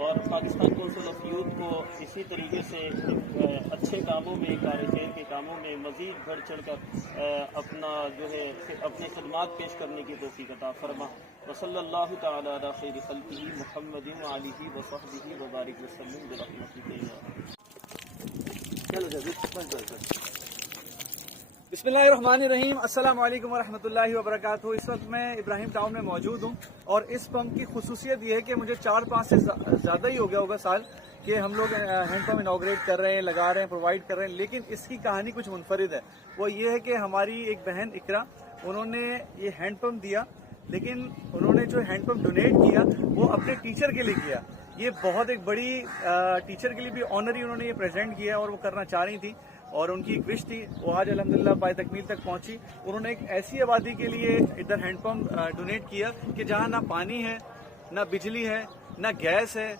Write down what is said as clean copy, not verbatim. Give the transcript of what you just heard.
اور Pakistan council of youth کو اسی طریقے سے اچھے کاموں میں، کار خیر کے کاموں میں مزید بڑھ چڑھ کر اپنا جو ہے اپنی خدمات پیش کرنے کی توفیق عطا فرما۔ وصلی اللہ تعالی علی خیر خلقہ محمد وآلہ وصحبہ وبارک وسلم برحمتہ یا بسم اللہ الرحمن الرحیم۔ السلام علیکم ورحمۃ اللہ وبرکاتہ۔ اس وقت میں ابراہیم ٹاؤن میں موجود ہوں، اور اس پمپ کی خصوصیت یہ ہے کہ مجھے 4-5 سے زیادہ ہی ہو گیا ہوگا سال کہ ہم لوگ ہینڈ پمپ انوگریٹ کر رہے ہیں، لگا رہے ہیں، پرووائڈ کر رہے ہیں، لیکن اس کی کہانی کچھ منفرد ہے۔ وہ یہ ہے کہ ہماری ایک بہن اقرا، انہوں نے یہ ہینڈ پمپ دیا، لیکن انہوں نے جو ہینڈ پمپ ڈونیٹ کیا وہ اپنے ٹیچر کے لیے کیا۔ یہ بہت ایک بڑی ٹیچر کے لیے بھی آنر انہوں نے یہ پریزنٹ کیا، اور وہ کرنا چاہ رہی تھی، اور ان کی ایک وش تھی، وہ آج الحمدللہ پائے تکمیل تک پہنچی۔ انہوں نے ایک ایسی آبادی کے لیے ادھر ہینڈ پمپ ڈونیٹ کیا کہ جہاں نہ پانی ہے، نہ بجلی ہے، نہ گیس ہے،